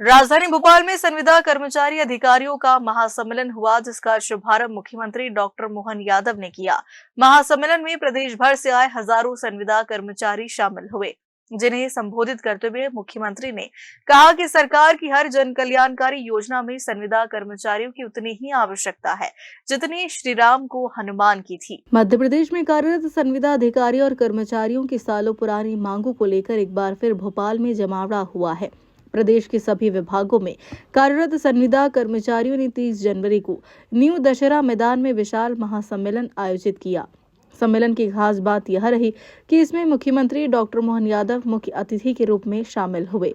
राजधानी भोपाल में संविदा कर्मचारी अधिकारियों का महासम्मेलन हुआ, जिसका शुभारंभ मुख्यमंत्री डॉक्टर मोहन यादव ने किया। महासम्मेलन में प्रदेश भर से आए हजारों संविदा कर्मचारी शामिल हुए, जिन्हें संबोधित करते हुए मुख्यमंत्री ने कहा कि सरकार की हर जन कल्याणकारी योजना में संविदा कर्मचारियों की उतनी ही आवश्यकता है जितनी श्रीराम को हनुमान की थी। मध्य प्रदेश में कार्यरत संविदा अधिकारी और कर्मचारियों की सालों पुरानी मांगों को लेकर एक बार फिर भोपाल में जमावड़ा हुआ है। प्रदेश के सभी विभागों में कार्यरत संविदा कर्मचारियों ने 30 जनवरी को न्यू दशहरा मैदान में विशाल महासम्मेलन आयोजित किया। सम्मेलन की खास बात यह रही कि इसमें मुख्यमंत्री डॉक्टर मोहन यादव मुख्य अतिथि के रूप में शामिल हुए।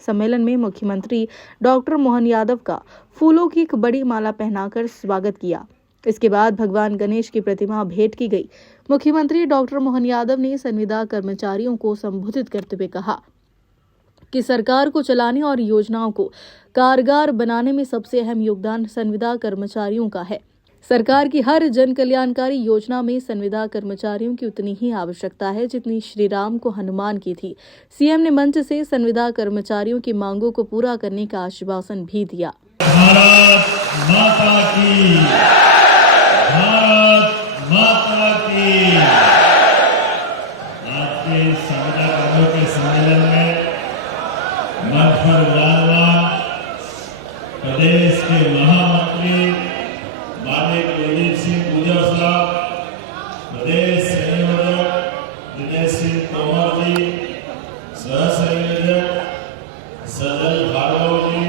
सम्मेलन में मुख्यमंत्री डॉक्टर मोहन यादव का फूलों की एक बड़ी माला पहनाकर स्वागत किया। इसके बाद भगवान गणेश की प्रतिमा भेंट की गई। मुख्यमंत्री डॉक्टर मोहन यादव ने संविदा कर्मचारियों को संबोधित करते हुए कहा कि सरकार को चलाने और योजनाओं को कारगर बनाने में सबसे अहम योगदान संविदा कर्मचारियों का है। सरकार की हर जन कल्याणकारी योजना में संविदा कर्मचारियों की उतनी ही आवश्यकता है जितनी श्रीराम को हनुमान की थी। सीएम ने मंच से संविदा कर्मचारियों की मांगों को पूरा करने का आश्वासन भी दिया। भारत माता की, भारत माता की। आज के संविदा कर्मियों के सम्मेलन में मंच पर विराजमान प्रदेश के महामंत्री माननीय कुलदीप सिंह गुर्जर साहब, प्रदेश संयोजक दिनेश सिंह तोमर जी, सह संयोजक सजल भार्गव जी,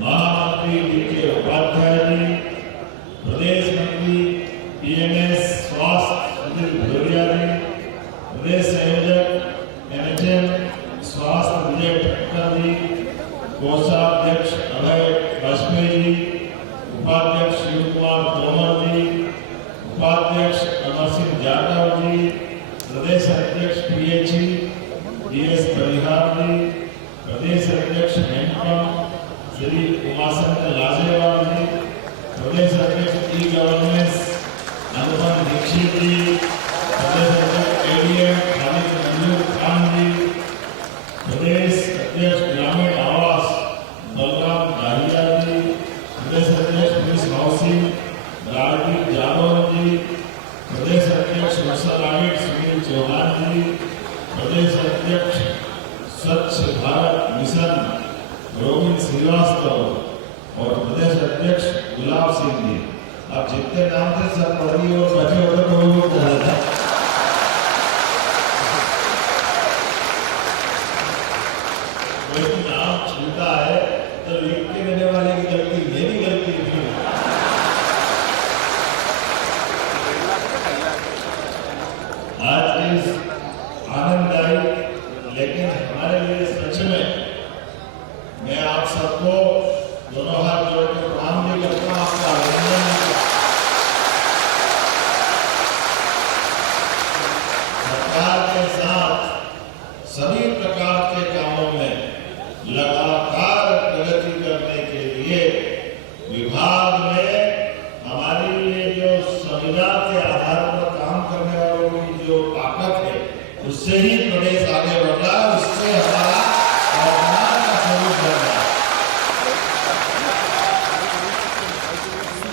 महामंत्री डीके उपाध्याय जी, प्रदेश मंत्री पीएमएस स्वास्थ्य सुनील भदौरिया जी, प्रदेश संयोजक एनएचएम स्वास्थ्य विजय ठक्कर जी, कोषाध्यक्ष अभय वाजपेयी जी, उपाध्यक्ष शिव कुमार तोमर जी, उपाध्यक्ष अमर सिंह यादव जी, प्रदेश अध्यक्ष पीएचई डीएस परिहार जी, प्रदेश अध्यक्ष हैंडपंप श्री उमाशंकर लाजेवाल जी, प्रदेश अध्यक्ष ई गवर्नेंस अनुपम दीक्षित जी, प्रदेश अध्यक्ष एडीएम खालिद मंजूर खान जी, प्रदेश अध्यक्ष ग्रामीण आवास बलराम दाहिया जी, प्रदेश अध्यक्ष पुलिस हाउसिंग राजदीप यादव जी, प्रदेश अध्यक्ष नक्सल आडिट सुनील चौहान जी, प्रदेश अध्यक्ष स्वच्छ भारत मिशन रोहित श्रीवास्तव और प्रदेश अध्यक्ष गुलाब सिंह जी। अब जितने नाम थे सब पढ़ी और बचे होते तो वो बोल था। कोई नाम छूटा है तो लिख के देने वाले की गलती, मेरी गलती नहीं। आज इस आनंददायी लेकिन हमारे लिए सच में मैं आप सबको दोनों हाथ जोड़ के प्रणाम भी करता हूं, आपका अभिनंदन भी करता हूं। सरकार के साथ सभी प्रकार के कामों में लगातार प्रगति करने के लिए विभाग में हमारी ये जो संविदा के आधार पर काम करने वालों की जो ताकत है, उससे ही प्रदेश आगे बढ़ रहा है, उससे हमारा वर्तमान का स्वरूप बढ़ रहा है।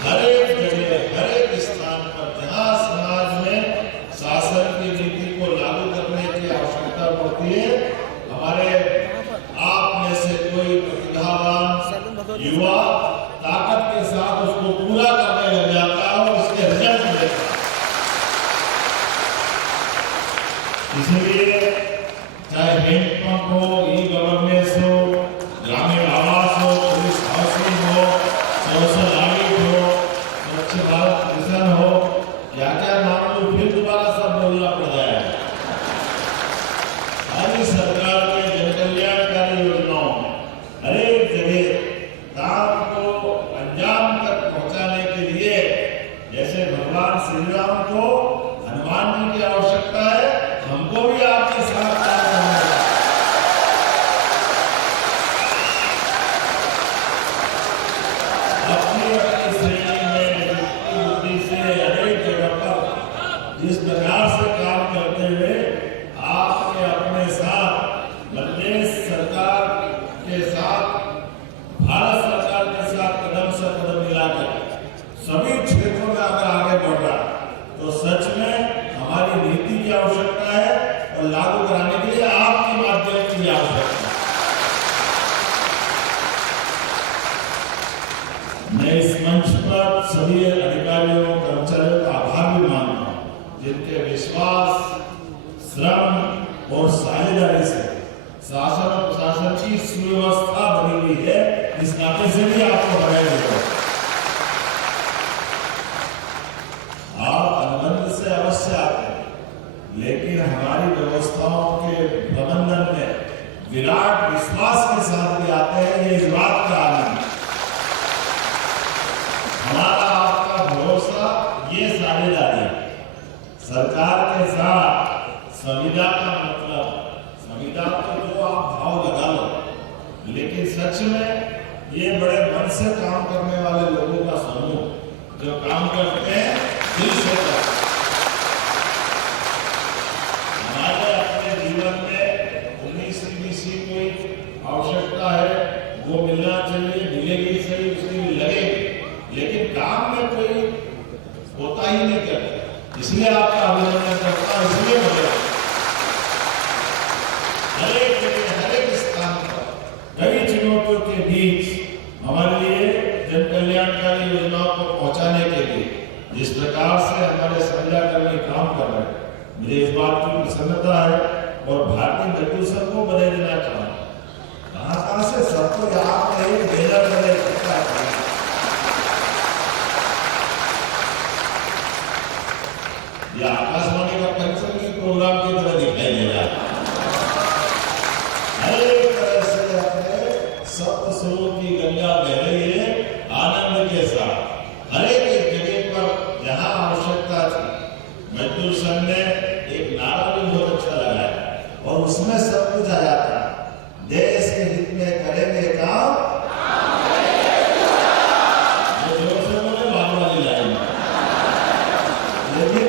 हर एक जगह, हर एक स्थान पर जहां समाज में शासन की नीति को लागू करने की आवश्यकता पड़ती है, हमारे आप में से कोई प्रतिभावान युवा ताकत के साथ उसको पूरा करने लग जाता है और उसके रिजल्ट मिलेगा। इसलिए चाहे हैंडपंप हो, ई गवर्नेंस हो, ग्रामीण आवास हो, पुलिस हाउसिंग हो, सोशल ऑडिट हो, स्वच्छ भारत मिशन हो, क्या क्या नाम लो, फिर दोबारा सब बोलना पड़ जाएगा। हमारी सरकार के जन कल्याणकारी योजनाओं में हर एक जगह काम को भारत सरकार के साथ कदम से कदम मिलाकर सभी क्षेत्रों में अगर आगे बढ़ रहा है, तो सच में हमारी नीति की आवश्यकता है और लागू कराने के लिए आपके माध्यम की आवश्यकता है। मैं इस मंच पर सभी अधिकारियों कर्मचारियों का आभार भी मानता हूं, जिनके विश्वास, श्रम और साझेदारी से शासन और प्रशासन की सुव्यवस्था बनी हुई है। इस नाते से भी आपको बधाई देता हूं। आप अनुबंध से अवश्य आते हैं, लेकिन हमारी व्यवस्थाओं के प्रबंधन में विराट विश्वास के साथ भी आते हैं। ये इस बात का आनंद है। हमारा आपका भरोसा, ये साझेदारी सरकार के साथ संविदा का मतलब, संविदा तो जो आप भाव लगा लो, लेकिन सच में ये बड़े मन से काम करने वाले लोगों का समूह जो काम करते हैं दिल से करते हैं। हमारे अपने जीवन में 19-20 कोई आवश्यकता है, वो मिलना चाहिए, मिलेगी सही, उसकी भी लगेगी, लेकिन काम में कोई होता ही नहीं करता। इसलिए आपका अभिनंदन करता हूं। इसलिए हर एक स्थान पर कई चुनौतियों के बीच हमारे लिए जन कल्याणकारी योजनाओं को पहुंचाने के लिए जिस प्रकार से हमारे संविदाकर्मी काम कर रहे हैं, मुझे इस बात की प्रसन्नता है और भारतीय मजदूर संघ को बधाई देना चाहूंगा। कहां से सबको याद नहीं भेजा करे या आकाशवाणी का पंचमी प्रोग्राम की तरह दिखाई दे रहा है। हर एक तरह से अपने सप्त स्वरों की गंगा बह रही है आनंद के साथ। हर एक जगह पर जहां आवश्यकता थी, मजदूर संघ ने एक नारा भी बहुत अच्छा लगाया और उसमें सब कुछ आ जाता है। देश के हित में करेंगे काम, जोर से बोले बात वाली लाइन, लेकिन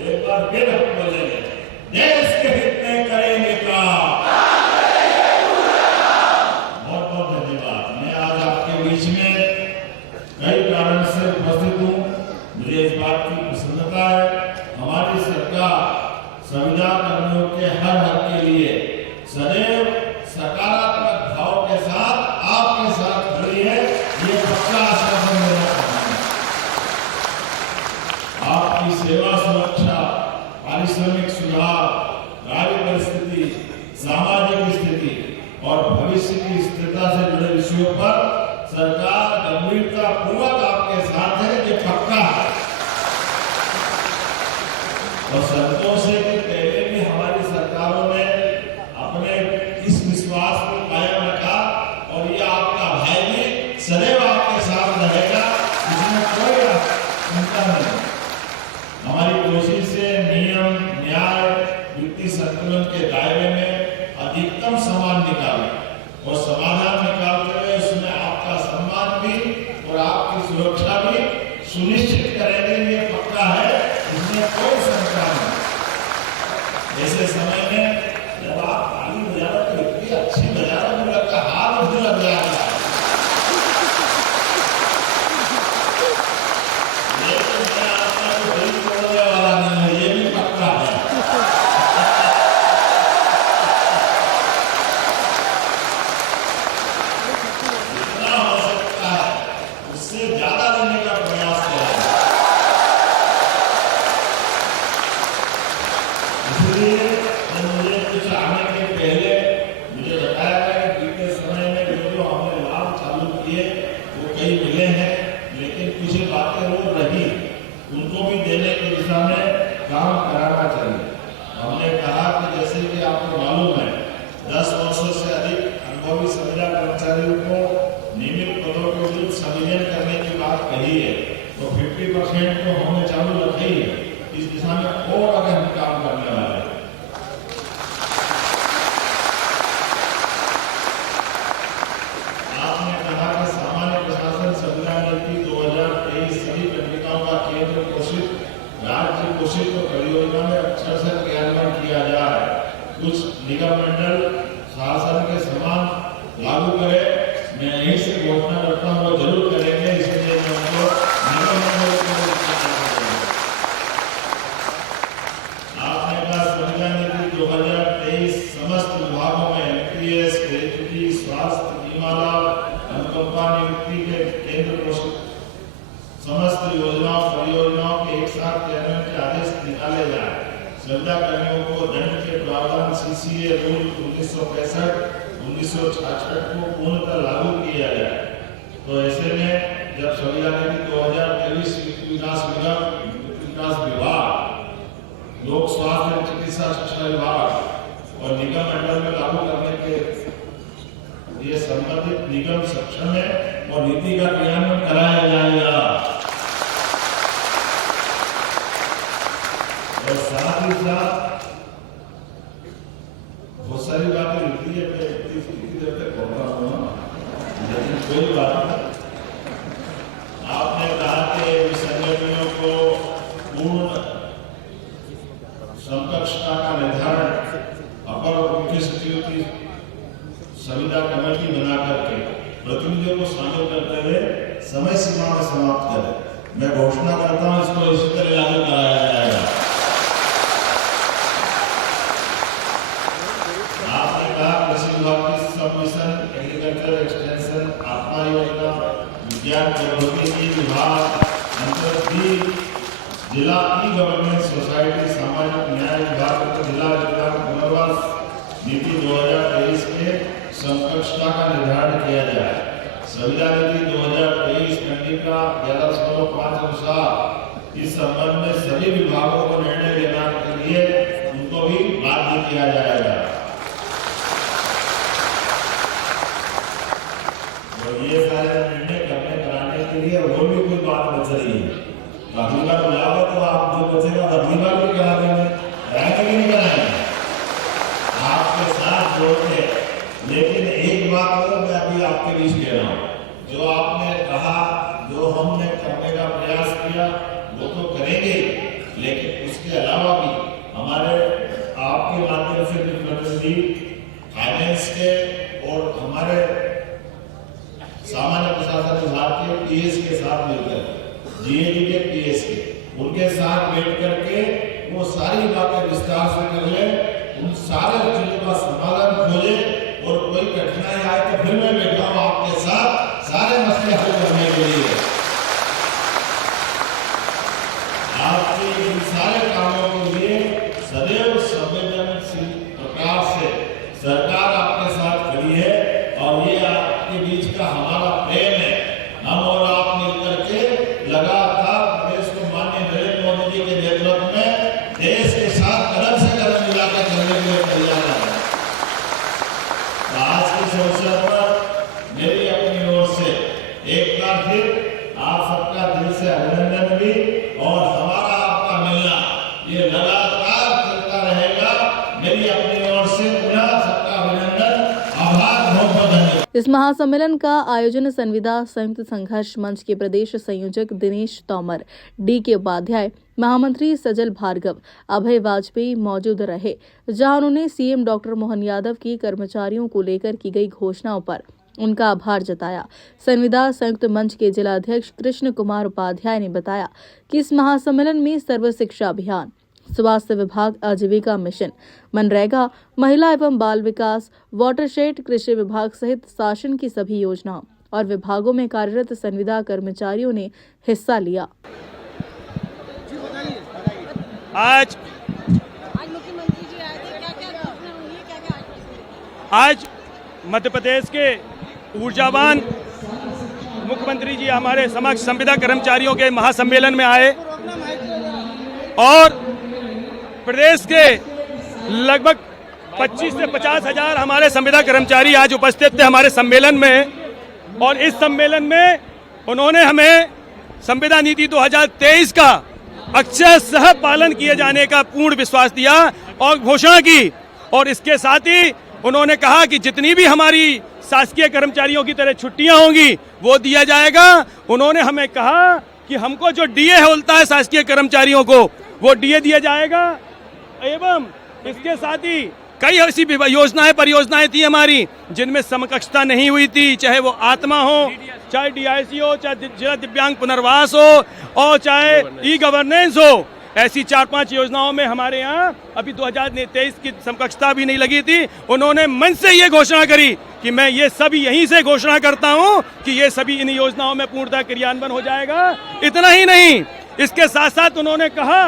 एक बार फिर हम बोलेंगे, देश के हित में करेंगे काम। बहुत बहुत धन्यवाद। मैं आज आपके बीच में कई कारण से उपस्थित हूँ। मुझे इस बात की प्रसन्नता है, हमारी सरकार संविदा कर्मियों के हर हक के लिए सदैव सकारात्मक भाव के साथ आपके साथ खड़ी है। ये पक्का आश्वासन देना चाहता हूं। आपकी सेवा, सुरक्षा, पारिश्रमिक सुधार, कार्य परिस्थिति, सामाजिक स्थिति और भविष्य की स्थिरता से जुड़े विषयों पर सरकार गंभीरता पूर्वक आपके साथ है। ये पक्का है और संतोष है कि पहले भी हमारी सरकारों ने अपने इस विश्वास को कायम रखा और ये आपका भाई भी सदैव आपके साथ रहेगा, इसमें कोई चिंता नहीं। हमारी कोशिश से नियम, न्याय, वित्तीय संतुलन के दायरे में अधिकतम समाधान निकालें और समाधान निकालते हुए उसमें आपका सम्मान भी और आपकी सुरक्षा भी सुनिश्चित करेंगे। ये पक्का है, इसमें कोई शंका नहीं। खेती, स्वास्थ्य, बीमा लाभ, अनुकंपा नियुक्ति के केंद्र पोषित समस्त योजनाओं परियोजनाओं के एक साथ क्रियान्वयन के आदेश निकाले जाए। संविदा कर्मियों को दंड के प्रावधान सीसीए रूल 1965-1966 को पूर्णतः लागू किया जाए। तो ऐसे में जब संविदा नीति 2023 विकास विभाग, लोक स्वास्थ्य एवं चिकित्सा शिक्षा विभाग और निगम मंडल में लागू करने के लिए संबंधित निगम सक्षम है और नीति का क्रियान्वयन कराया जाएगा। और साथ ही साथ बहुत सारी बातें लिखी है, मैं इतनी देर तक पढ़ता हूँ, लेकिन कोई बात नहीं। आपने कहा कि संगठनों को पूर्ण समकक्षता का निर्धारण अपर मुख्य सचिव की संविदा कमेटी बना करके प्रतिनिधियों को शामिल करते हुए समय सीमा में समाप्त करें। मैं घोषणा करता हूं, इसको इसी तरह लागू कराया जाएगा। आपने कहा कृषि विभाग की सबमिशन, एग्रीकल्चर एक्सटेंशन, आत्मा योजना, विज्ञान प्रौद्योगिकी विभाग अंतर्गत जिला ई गवर्नेंस सोसाइटी, सामाजिक न्याय विभाग को जिला विभाग पुनर्वास नीति 2023 के समकक्षता का निर्धारण किया जाए। संविदा नीति 2023 खंडिका 11.5 अनुसार इस संबंध में सभी विभागों को निर्णय लेने के लिए उनको भी बाध्य किया जाएगा। और ये सारे निर्णय करने कराने के लिए और भी कोई बात बच रही है, अगली बार बुलाओ तो आप जो बचेगा अगली बार भी करा देंगे, कराएंगे कि नहीं कराएंगे, आपके साथ जोड़ते। लेकिन एक बात और मैं अभी आपके बीच कह रहा हूँ, जो आपने कहा, जो हमने करने का प्रयास किया वो तो करेंगे, लेकिन उसके अलावा भी हमारे आपके माध्यम से भी प्रतिनिधि फाइनेंस के और हमारे सामान्य प्रशासन विभाग के पीएस के साथ मिलकर, जीएडी के पीएस के, उनके साथ बैठ करके वो सारी बातें विस्तार से कर ले, उन सारे चीजों का समाधान खोजे और कोई कठिनाई आए तो फिर मैं बैठा हूं आपके साथ सारे मसले हल करने के लिए। आपके इन सारे कामों के लिए सदैव संवेदनशील प्रकार से सरकार आपके साथ खड़ी है और ये आपके बीच का हमारा प्रेम है। हम और आप मिलकर के लगातार प्रदेश को माननीय नरेंद्र मोदी जी के नेतृत्व में देश के साथ कदम से कदम मिलाकर चलने के लिए तैयार है। आज के अवसर पर मेरी अपनी ओर से एक बार फिर आप सबका दिल से अभिनंदन भी, और हमारा आपका मिलना ये लगातार चलता रहेगा। मेरी अपनी ओर से पुनः सबका अभिनंदन, आभार, बहुत बहुत धन्यवाद। इस महासम्मेलन का आयोजन संविदा संयुक्त संघर्ष मंच के प्रदेश संयोजक दिनेश तोमर, डी के उपाध्याय, महामंत्री सजल भार्गव, अभय वाजपेयी मौजूद रहे, जहां उन्होंने सीएम डॉक्टर मोहन यादव की कर्मचारियों को लेकर की गई घोषणाओं पर उनका आभार जताया। संविदा संयुक्त मंच के जिलाध्यक्ष कृष्ण कुमार उपाध्याय ने बताया कि इस महासम्मेलन में सर्व शिक्षा अभियान, स्वास्थ्य विभाग, आजीविका मिशन, मनरेगा, महिला एवं बाल विकास, वाटरशेड, कृषि विभाग सहित शासन की सभी योजनाओं और विभागों में कार्यरत संविदा कर्मचारियों ने हिस्सा लिया। आज मुख्यमंत्री जी आए थे, क्या-क्या घोषणा हुई है, क्या-क्या आज मध्य प्रदेश के ऊर्जावान मुख्यमंत्री जी हमारे समक्ष संविदा कर्मचारियों के महासम्मेलन में आए और प्रदेश के लगभग 25 से 50 हजार हमारे संविदा कर्मचारी आज उपस्थित थे हमारे सम्मेलन में। और इस सम्मेलन में उन्होंने हमें संविदा नीति 2023 का अक्षरशः पालन किए जाने का पूर्ण विश्वास दिया और घोषणा की। और इसके साथ ही उन्होंने कहा कि जितनी भी हमारी शासकीय कर्मचारियों की तरह छुट्टियां होंगी वो दिया जाएगा। उन्होंने हमें कहा कि हमको जो डीए होता है शासकीय कर्मचारियों को वो डीए दिया जाएगा। एवं इसके साथ ही कई ऐसी योजनाएं परियोजनाएं थी हमारी जिनमें समकक्षता नहीं हुई थी, चाहे वो आत्मा हो, चाहे डीआईसी हो, चाहे जिला दिव्यांग पुनर्वास हो और चाहे ई गवर्नेंस हो। ऐसी 4-5 योजनाओं में हमारे यहाँ अभी 2023 की समकक्षता भी नहीं लगी थी। उन्होंने मन से ये घोषणा करी कि मैं ये सभी यहीं से घोषणा करता हूँ कि ये सभी इन योजनाओं में पूर्णतः क्रियान्वयन हो जाएगा। इतना ही नहीं, इसके साथ साथ उन्होंने कहा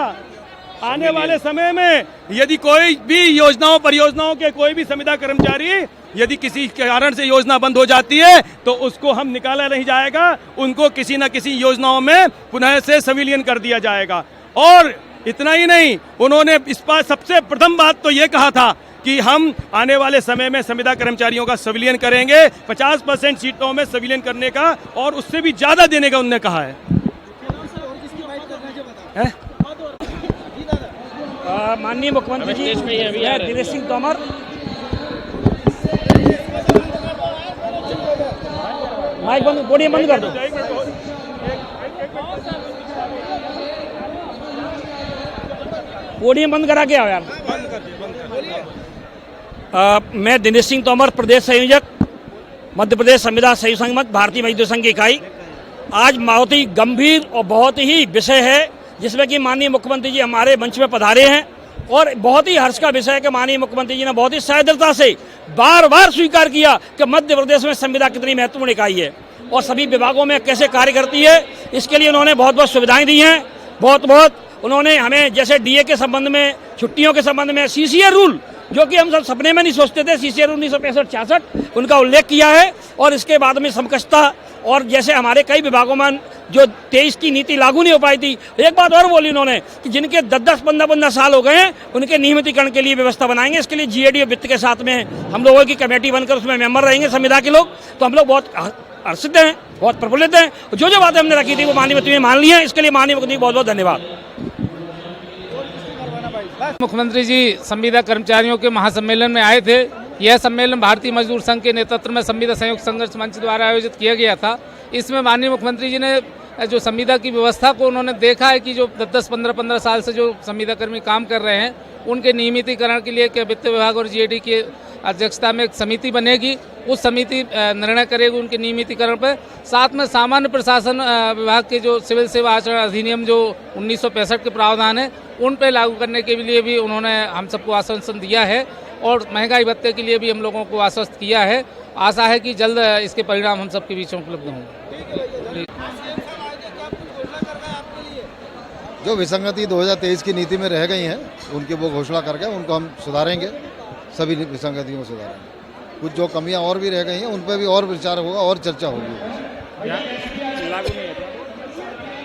आने वाले समय में यदि कोई भी योजनाओं परियोजनाओं के कोई भी संविदा कर्मचारी यदि किसी कारण से योजना बंद हो जाती है तो उसको हम निकाला नहीं जाएगा, उनको किसी न किसी योजनाओं में पुनः से संविलियन कर दिया जाएगा। और इतना ही नहीं, उन्होंने इस पर सबसे प्रथम बात तो ये कहा था कि हम आने वाले समय में संविदा कर्मचारियों का संविलियन करेंगे, 50% सीटों में संविलियन करने का और उससे भी ज्यादा देने का उन्होंने कहा है। माननीय मुख्यमंत्री जी मैं दिनेश सिंह तोमर माइक बंद, पोडियम बंद कर दो। पोडियम बंद करा के आओ यार। मैं दिनेश सिंह तोमर, प्रदेश संयोजक, मध्य प्रदेश संविदा सहयोग संघ भारतीय मजदूर संघ की इकाई। आज बहुत ही गंभीर और बहुत ही विषय है जिसमें कि माननीय मुख्यमंत्री जी हमारे मंच में पधारे हैं और बहुत ही हर्ष का विषय है कि माननीय मुख्यमंत्री जी ने बहुत ही सहजता से बार बार स्वीकार किया कि मध्य प्रदेश में संविदा कितनी महत्वपूर्ण इकाई है और सभी विभागों में कैसे कार्य करती है। इसके लिए उन्होंने बहुत बहुत सुविधाएं दी हैं। बहुत उन्होंने हमें जैसे डीए के संबंध में, छुट्टियों के संबंध में, सीसीए रूल जो कि हम सब सपने में नहीं सोचते थे, सीसीए रूल 1965-66 उनका उल्लेख किया है। और इसके बाद में समकक्षता और जैसे हमारे कई विभागों में जो 23 की नीति लागू नहीं हो पाई थी, एक बात और बोली उन्होंने कि जिनके 10-10, 15-15 साल हो गए हैं उनके नियमितीकरण के लिए व्यवस्था बनाएंगे। इसके लिए जीएडी और वित्त के साथ में हम लोगों की कमेटी बनकर उसमें मेंबर रहेंगे संविदा के लोग। तो हम लोग बहुत हर्षित हैं, बहुत प्रफुल्लित हैं। जो बातें हमने रखी थी वो माननीय मंत्री ने मान ली है। इसके लिए माननीय मुख्यमंत्री बहुत बहुत धन्यवाद। मुख्यमंत्री जी संविदा कर्मचारियों के महासम्मेलन में आए थे। यह सम्मेलन भारतीय मजदूर संघ के नेतृत्व में संविदा संयुक्त संघर्ष मंच द्वारा आयोजित किया गया था। इसमें माननीय मुख्यमंत्री जी ने जो संविदा की व्यवस्था को उन्होंने देखा है कि जो 10, 15 साल से जो संविदा कर्मी काम कर रहे हैं उनके नियमितीकरण के लिए वित्त विभाग और जीएडी की अध्यक्षता में एक समिति बनेगी। उस समिति निर्णय करेगी उनके नियमितीकरण पर। साथ में सामान्य प्रशासन विभाग के जो सिविल सेवा आचरण अधिनियम जो 1965 के प्रावधान है उन पर लागू करने के लिए भी उन्होंने हम सबको आश्वासन दिया है और महंगाई भत्ते के लिए भी हम लोगों को आश्वस्त किया है। आशा है कि जल्द इसके परिणाम हम सबके बीच में उपलब्ध होंगे। जो विसंगति 2023 की नीति में रह गई हैं उनकी वो घोषणा करके उनको हम सुधारेंगे, सभी विसंगतियों को सुधारेंगे। कुछ जो कमियां और भी रह गई हैं उन पर भी और विचार होगा और चर्चा होगी।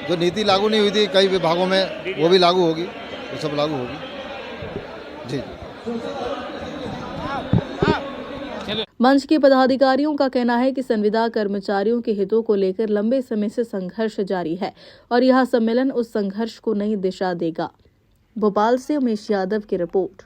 जो नीति लागू नहीं हुई थी कई विभागों में वो भी लागू होगी, वो सब लागू होगी जी। मंच के पदाधिकारियों का कहना है कि संविदा कर्मचारियों के हितों को लेकर लंबे समय से संघर्ष जारी है और यह सम्मेलन उस संघर्ष को नई दिशा देगा। भोपाल से उमेश यादव की रिपोर्ट।